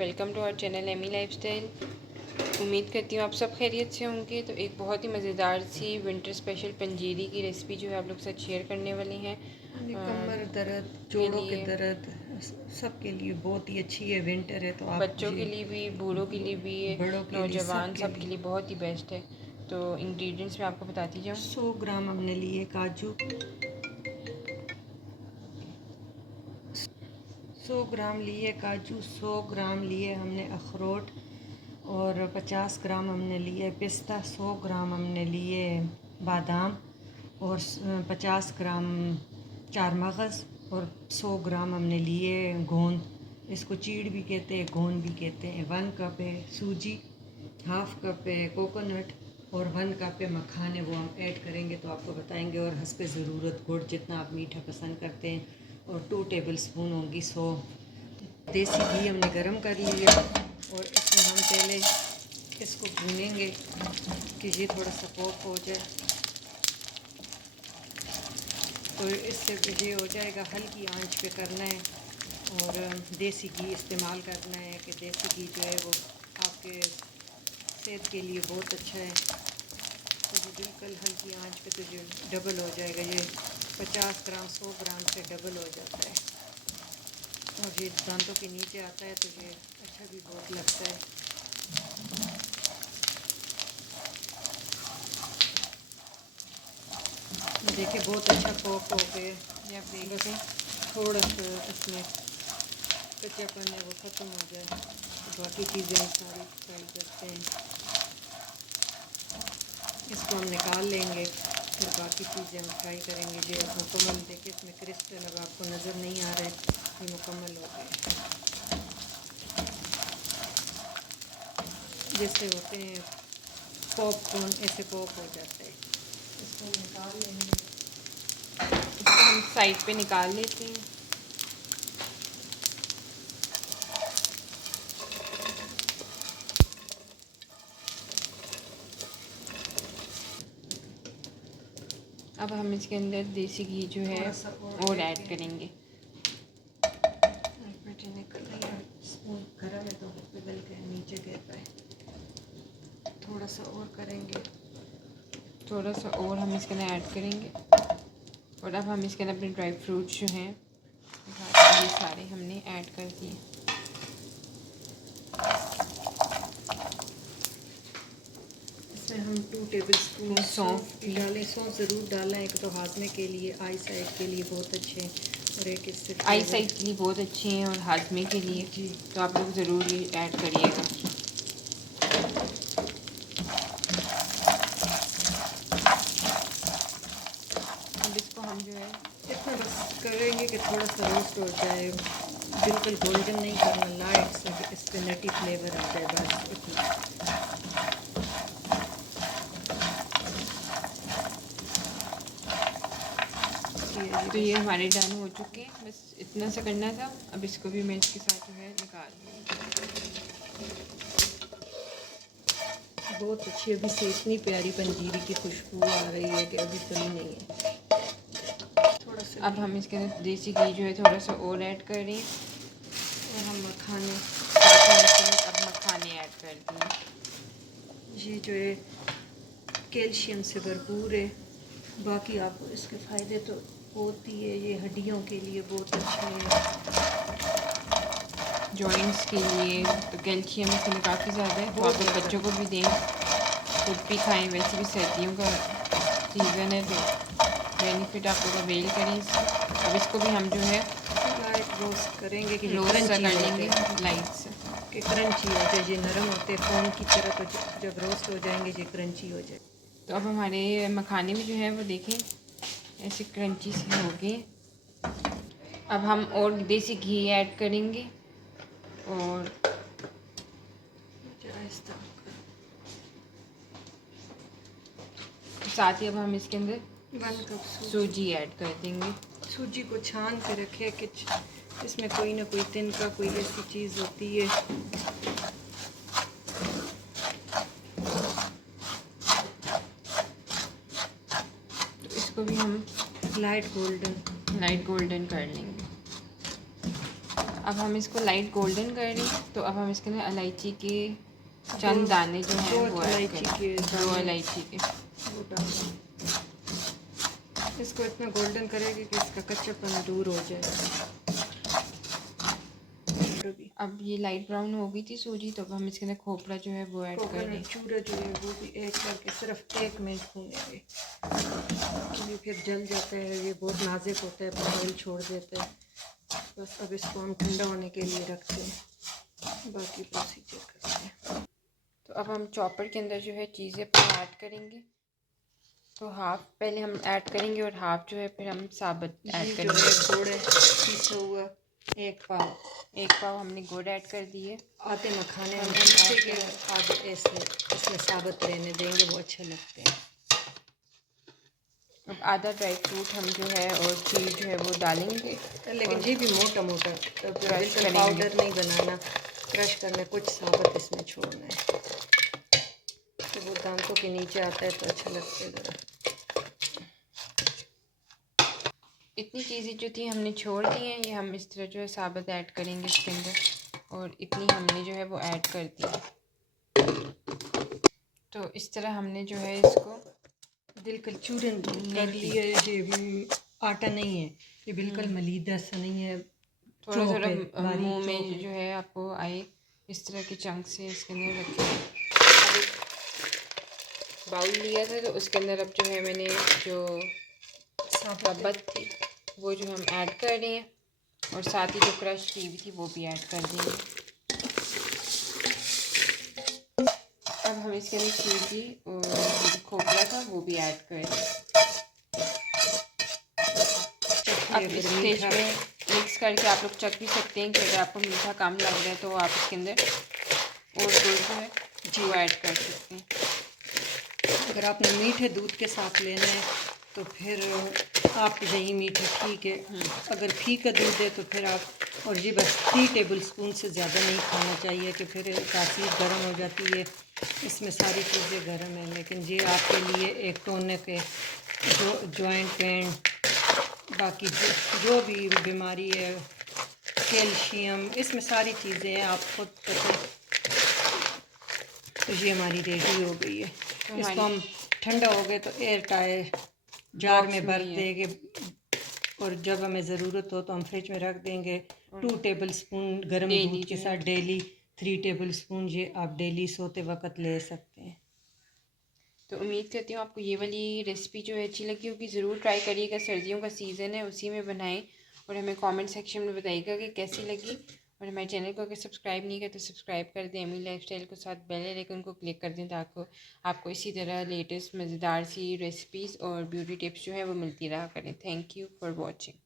Welcome to our channel Amy lifestyle. उम्मीद करती हूँ आप सब खैरियत से होंगे। तो एक बहुत ही मज़ेदार सी विंटर स्पेशल पंजीरी की रेसिपी जो है आप लोग के साथ शेयर करने वाले हैं। कमर दर्द, जोड़ों के दर्द सब के लिए बहुत ही अच्छी है। विंटर है तो आप बच्चों के लिए भी, बूढ़ों के लिए भी, बड़ों के लिए, नौजवान सब के लिए बहुत ही बेस्ट है। तो इंग्रेडिएंट्स मैं आपको बताती जाऊँ। 100 ग्राम हमने लिए काजू, 100 ग्राम लिए हमने अखरोट और 50 ग्राम हमने लिए पिस्ता, 100 ग्राम हमने लिए बादाम और 50 ग्राम चार मगज़ और 100 ग्राम हमने लिए गोंद। इसको चीड़ भी कहते हैं, गोंद भी कहते हैं। 1 कप है सूजी, हाफ़ कप है कोकोनट और 1 कप है मखाने, वो हम ऐड करेंगे तो आपको बताएंगे। और हस्बे ज़रूरत गुड़, जितना आप मीठा पसंद करते हैं। और 2 टेबलस्पून होंगी सौंफ। देसी घी हमने गरम कर लिया और इसमें हम पहले इसको भूनेंगे कि ये थोड़ा सा पॉप हो जाए। और इससे ये हो जाएगा, हल्की आंच पे करना है और देसी घी इस्तेमाल करना है कि देसी घी जो है वो आपके सेहत के लिए बहुत अच्छा है। तो ये बिल्कुल हल्की आंच पे तो ये डबल हो जाएगा। ये 50 ग्राम 100 ग्राम से डबल हो जाता है और ये दांतों के नीचे आता है तो ये अच्छा भी बहुत लगता है। देखिए बहुत अच्छा पॉप हो गया। ये आप देखें, थोड़ा सा इसमें कच्चापन है वो ख़त्म हो जाए तो बाकी चीज़ें हम सारी फ्राई करते हैं। इसको हम निकाल लेंगे, फिर बाकी चीज़ें हम फ्राई करेंगे। जो मुकम्मल देखिए इसमें क्रिस्टल अब आपको नज़र नहीं आ रहा है, ये मुकम्मल हो गए। जैसे होते हैं पॉपकॉर्न, ऐसे पॉप हो जाता है। इसको निकाल लेंगे, इसको हम साइड पे निकाल लेते हैं। अब हम इसके अंदर देसी घी जो है और ऐड करेंगे। निकल रही है, स्पून गर्म है तो पिघल के नीचे गिर पाए। थोड़ा सा और करेंगे, थोड़ा सा और हम इसके अंदर ऐड करेंगे। और अब हम इसके अंदर अपने ड्राई फ्रूट्स जो हैं ये सारे हमने ऐड कर दिए। इसमें हम 2 टेबलस्पून सौंफ भी डालें। सौंफ ज़रूर डालें, एक तो हाजमे के लिए, आई साइड के लिए बहुत अच्छे हैं और एक इससे आई साइड के लिए बहुत अच्छे हैं और हाजमे के लिए जी, तो आप लोग ज़रूर ये ऐड करिएगा। अब इसको हम जो है इतना बस करेंगे कि थोड़ा सा रोस्ट हो जाए, बिल्कुल गोल्डन नहीं करना, लाइट से इस पर नटी फ्लेवर आ जाए, बस इतना। तो ये हमारे डन हो चुके हैं, बस इतना सा करना था। अब इसको भी मैं इसके साथ जो है निकाल बहुत अच्छी अभी से इतनी प्यारी पंजीरी की खुशबू आ रही है कि अभी तो नहीं है। थोड़ा सा अब हम इसके अंदर देसी घी जो है थोड़ा सा और ऐड कर रहे हैं और हम मखाने, अब मखाने ऐड कर दिए। ये जो है कैल्शियम से भरपूर है। बाकी आपको इसके फ़ायदे तो होती है, ये हड्डियों के लिए बहुत अच्छा है, जॉइंट्स के लिए तो कैल्शियम इसमें काफ़ी ज़्यादा है। तो आप लोग बच्चों को भी दें, खुद भी खाएं। वैसे भी सर्दियों का सीज़न है तो बेनिफिट आप लोग अवेल करें इसको। अब इसको भी हम जो है लाइट रोस्ट करेंगे कि रोस्ट कर क्रंची हो लेंगे जाए, लाइट से। कि क्रंची हो जाए। ये नरम होते हैं फोम की तरह, तो जब रोस्ट हो जाएंगे ये क्रंची हो जाए। तो अब हमारे मखाने भी जो है वो देखें ऐसे क्रंची से हो गए। अब हम और देसी घी ऐड करेंगे और साथ ही अब हम इसके अंदर 1 कप सूजी ऐड कर देंगे। सूजी को छान के रखे कि इसमें कोई ना कोई तिनका, कोई ऐसी चीज़ होती है। तो इसको भी हम लाइट गोल्डन कर लेंगे। अब हम इसको लाइट गोल्डन कर रहे हैं। तो अब हम इसके अंदर इलायची के चंद दाने जो हैं वो ऐड करें, 2 इलायची के। इसको इतना गोल्डन करेंगे कि इसका कच्चापन दूर हो जाए। अब ये लाइट ब्राउन हो गई थी सूजी, तो अब हम इसके अंदर खोपरा जो है वो ऐड कर रहे हैं। चूरा जो है वो भी ऐड करके सिर्फ 1 मिनट भूनेंगे, क्योंकि फिर जल जाता है, ये बहुत नाजुक होता है, ऑयल छोड़ देता है। बस अब इसको हम ठंडा होने के लिए रखते हैं, बाकी प्रोसीजर करते हैं। तो अब हम चॉपर के अंदर जो है चीज़ें अपनी ऐड करेंगे। तो हाफ़ पहले हम ऐड करेंगे और हाफ़ जो है फिर हम साबुत ऐड करेंगे। गुड़ है पिसा हुआ 1 पाव हमने गुड़ ऐड कर दिए। आधे मखाने हम पीसे के आधे ऐसे इसमें साबुत रहने देंगे, वो अच्छे लगते हैं। अब आधा ड्राई फ्रूट हम जो है और चीज़ जो है वो डालेंगे, लेकिन ये भी मोटा मोटा बिल्कुल पाउडर नहीं बनाना, क्रश करना, कुछ साबुत इसमें छोड़ना है, तो वो दांतों के नीचे आता है तो अच्छा लगता है ज़रा। इतनी चीज़ें जो थी हमने छोड़ दी हैं, ये हम इस तरह जो है साबुत ऐड करेंगे इसके अंदर, और इतनी हमने जो है वो ऐड कर दी। तो इस तरह हमने जो है इसको बिल्कुल चूरन कर लिए। ये आटा नहीं है, ये बिल्कुल मलीदा सा नहीं है, थोड़ा थोड़ा मुँह में जो है आपको आए इस तरह के चंक से इसके अंदर रखें। बाउल लिया था तो उसके अंदर अब जो है मैंने जो साबुत थी वो जो हम ऐड कर रहे हैं, और साथ ही जो क्रश की हुई थी वो भी ऐड कर देंगे। अब हम इसके अंदर सूजी और खोपरा था वो भी ऐड कर दें। अब इस स्टेज पे मिक्स करके आप लोग चख भी सकते हैं कि अगर आपको मीठा कम लग रहा है तो आप इसके अंदर और दूध जो है वो ऐड कर सकते हैं। अगर आपने मीठे दूध के साथ लेना है तो फिर आप दही मीठा ठीक है, अगर फीका दूध है तो फिर आप, और ये बस 3 टेबल स्पून से ज़्यादा नहीं खाना चाहिए कि फिर तासीर गर्म हो जाती है, इसमें सारी चीज़ें गर्म हैं। लेकिन ये आपके लिए एक टॉनिक है, जो जॉइंट पेन, बाकी जो भी बीमारी है, कैल्शियम, इसमें सारी चीज़ें हैं, आप खुद पता। तो ये हमारी रेडी हो गई है। इसको हम ठंडा हो गए तो एयर टाइट जार में भर देंगे, और जब हमें ज़रूरत हो तो हम फ्रिज में रख देंगे। 2 टेबल स्पून गर्म दूध के साथ डेली 3 टेबल स्पून ये आप डेली सोते वक्त ले सकते हैं। तो उम्मीद करती हूँ आपको ये वाली रेसिपी जो है अच्छी लगी होगी। ज़रूर ट्राई करिएगा, सर्दियों का सीज़न है उसी में बनाएं, और हमें कमेंट सेक्शन में बताइएगा कि कैसी लगी। और हमारे चैनल को अगर सब्सक्राइब नहीं किया तो सब्सक्राइब कर दें, एमी लाइफस्टाइल को साथ बेल आइकन को क्लिक कर दें, ताकि आपको इसी तरह लेटेस्ट मज़ेदार सी रेसिपीज़ और ब्यूटी टिप्स जो है वो मिलती रहा करें। Thank you for watching.